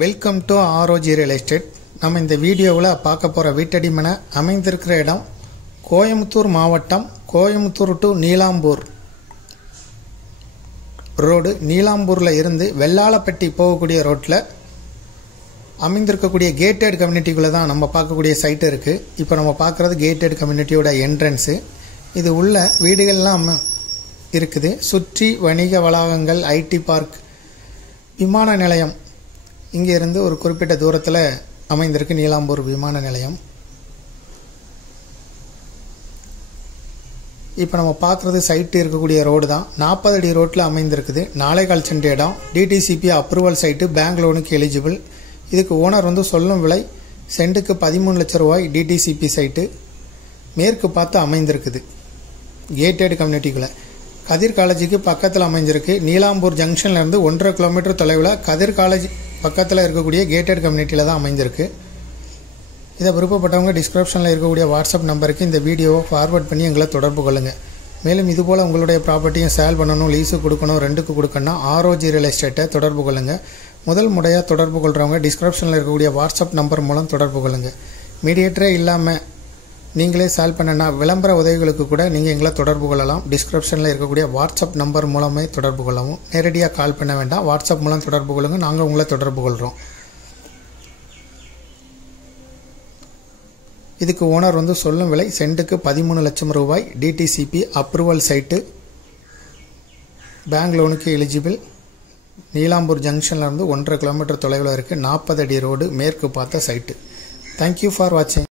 Welcome to ROG real estate. நம்ம இந்த வீடியோவில் பார்க்க போகிற வீட்டடிமனை அமைந்திருக்கிற இடம் கோயம்புத்தூர் மாவட்டம், கோயம்புத்தூர் டு நீலாம்பூர் ரோடு. நீலாம்பூரில் இருந்து வெள்ளாளப்பட்டி போகக்கூடிய ரோட்டில் அமைந்திருக்கக்கூடிய கேட்டட் கம்யூனிட்டிக்குள்ளே தான் நம்ம பார்க்கக்கூடிய சைட்டு இருக்குது. இப்போ நம்ம பார்க்குறது கேட்டட் கம்யூனிட்டியோட என்ட்ரன்ஸு. இது உள்ள வீடுகள்லாம் இருக்குது. சுற்றி வணிக வளாகங்கள், ஐடி பார்க், விமான நிலையம் இங்கே இருந்து ஒரு குறிப்பிட்ட தூரத்தில் அமைந்திருக்கு நீலாம்பூர் விமான நிலையம். இப்போ நம்ம பார்க்குறது சைட்டு இருக்கக்கூடிய ரோடு தான். 40 அடி ரோட்டில் அமைந்திருக்குது. 4.25 சென்ட் இடம். DTCP approval site. பேங்க் லோனுக்கு எலிஜிபிள். இதுக்கு ஓனர் சொல்லும் விலை சென்ட்டுக்கு 13 லட்சம் ரூபாய். டிடிசிபி சைட்டு மேற்கு பார்த்து அமைந்திருக்குது. கேட்டட் கம்யூனிட்டிக்குள்ளே கதிர் காலேஜுக்கு பக்கத்தில் அமைஞ்சிருக்கு. நீலாம்பூர் ஜங்ஷன்லேருந்து 1.5 கிலோமீட்டர் தொலைவில் கதிர் காலேஜ் பக்கத்தில் இருக்கக்கூடிய கேட்டட் கம்யூனிட்டியில் தான் அமைஞ்சிருக்கு. இதை விருப்பப்பட்டவங்க டிஸ்கிரிப்ஷனில் இருக்கக்கூடிய வாட்ஸ்அப் நம்பருக்கு இந்த வீடியோவை ஃபார்வர்ட் பண்ணி எங்களை தொடர்பு கொள்ளுங்கள். மேலும் இதுபோல் உங்களுடைய ப்ராப்பர்ட்டியும் சேல் பண்ணணும், லீஸு கொடுக்கணும், ரெண்டுக்கு கொடுக்கணும்னா ஆர்ஓஜி ரியல் எஸ்டேட்டை தொடர்பு கொள்ளுங்கள். முதல் முறையாக தொடர்பு கொள்கிறவங்க டிஸ்கிரிப்ஷனில் இருக்கக்கூடிய வாட்ஸ்அப் நம்பர் மூலம் தொடர்பு கொள்ளுங்கள். மீடியேட்டரே இல்லாமல் நீங்களே சேல் பண்ணனா விளம்பர உதவிகளுக்கு கூட நீங்கள் எங்களை தொடர்பு கொள்ளலாம். டிஸ்கிரிப்ஷனில் இருக்கக்கூடிய வாட்ஸ்அப் நம்பர் மூலமே தொடர்பு கொள்ளவும். நேரடியாக கால் பண்ண வேண்டாம், வாட்ஸ்அப் மூலம் தொடர்பு கொள்ளுங்கள். நாங்கள் உங்களை தொடர்பு கொள்கிறோம். இதுக்கு ஓனர் சொல்லும் விலை சென்ட்டுக்கு 13 லட்சம் ரூபாய். DTCP approval site. பேங்க் லோனுக்கு எலிஜிபிள். நீலாம்பூர் ஜங்ஷன்லேருந்து 1.5 கிலோமீட்டர் தொலைவில் இருக்குது. 40 அடி ரோடு. மேற்கு பார்த்த சைட்டு. தேங்க்யூ ஃபார் வாட்சிங்.